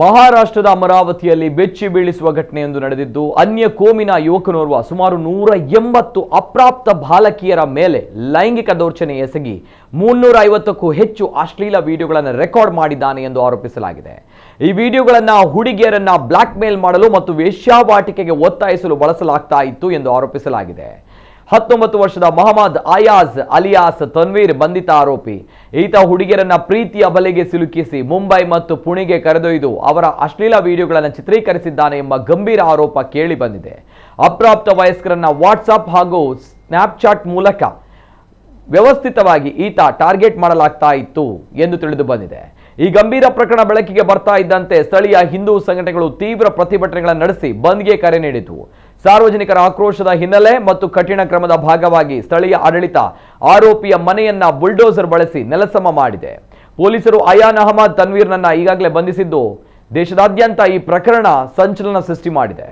ಮಹಾರಾಷ್ಟ್ರದ ಅಮರಾವತಿಯಲ್ಲಿ ಬೆಚ್ಚಿ ಬೀಳಿಸುವ ಘಟನೆಯೊಂದು ನಡೆದಿದ್ದು ಅನ್ಯ ಕೋಮಿನ ಯುವಕನೋರ್ವ ಸುಮಾರು 180 ಅಪ್ರಾಪ್ತ ಬಾಲಕಿಯರ ಮೇಲೆ ಲೈಂಗಿಕ ದೌರ್ಜನ್ಯ ಎಸಗಿ 350ಕ್ಕೂ ಹೆಚ್ಚು ಅಶ್ಲೀಲ ವಿಡಿಯೋಗಳನ್ನು ರೆಕಾರ್ಡ್ ಮಾಡಿದ್ದಾನೆ ಎಂದು ಆರೋಪಿಸಲಾಗಿದೆ. ಈ ವಿಡಿಯೋಗಳನ್ನು ಹುಡುಗಿಯರನ್ನ ಬ್ಲಾಕ್ ಮೇಲ್ ಮಾಡಲು ಮತ್ತು ವೇಶ್ಯಾವಾಟಿಕೆಗೆ ಒತ್ತಾಯಿಸಲು ಬಳಸಲಾಗ್ತಾ ಇತ್ತು ಎಂದು ಆರೋಪಿಸಲಾಗಿದೆ. 19 ವರ್ಷದ ಮೊಹಮ್ಮದ್ ಆಯಾಜ್ ಅಲಿಯಾಸ್ ತನ್ವೀರ್ ಬಂಧಿತ ಆರೋಪಿ. ಈತ ಹುಡುಗಿಯರನ್ನ ಪ್ರೀತಿಯ ಬಲೆಗೆ ಸಿಲುಕಿಸಿ ಮುಂಬೈ ಮತ್ತು ಪುಣೆಗೆ ಕರೆದೊಯ್ದು ಅವರ ಅಶ್ಲೀಲ ವಿಡಿಯೋಗಳನ್ನು ಚಿತ್ರೀಕರಿಸಿದ್ದಾನೆ ಎಂಬ ಗಂಭೀರ ಆರೋಪ ಕೇಳಿ ಬಂದಿದೆ. ಅಪ್ರಾಪ್ತ ವಯಸ್ಕರನ್ನ ವಾಟ್ಸಾಪ್ ಹಾಗೂ ಸ್ನ್ಯಾಪ್ಚಾಟ್ ಮೂಲಕ ವ್ಯವಸ್ಥಿತವಾಗಿ ಈತ ಟಾರ್ಗೆಟ್ ಮಾಡಲಾಗ್ತಾ ಇತ್ತು ಎಂದು ತಿಳಿದು ಬಂದಿದೆ. ಈ ಗಂಭೀರ ಪ್ರಕರಣ ಬೆಳಕಿಗೆ ಬರ್ತಾ ಇದ್ದಂತೆ ಸ್ಥಳೀಯ ಹಿಂದೂ ಸಂಘಟನೆಗಳು ತೀವ್ರ ಪ್ರತಿಭಟನೆಗಳನ್ನು ನಡೆಸಿ ಬಂದ್ಗೆ ಕರೆ ನೀಡಿತು. ಸಾರ್ವಜನಿಕರ ಆಕ್ರೋಶದ ಹಿನ್ನೆಲೆ ಮತ್ತು ಕಠಿಣ ಕ್ರಮದ ಭಾಗವಾಗಿ ಸ್ಥಳೀಯ ಆಡಳಿತ ಆರೋಪಿಯ ಮನೆಯನ್ನ ಬುಲ್ಡೋಸರ್ ಬಳಸಿ ನೆಲಸಮ ಮಾಡಿದೆ. ಪೊಲೀಸರು ಅಯಾನ್ ಅಹಮದ್ ತನ್ವೀರ್ನನ್ನ ಈಗಾಗಲೇ ಬಂಧಿಸಿದ್ದು ದೇಶದಾದ್ಯಂತ ಈ ಪ್ರಕರಣ ಸಂಚಲನ ಸೃಷ್ಟಿ ಮಾಡಿದೆ.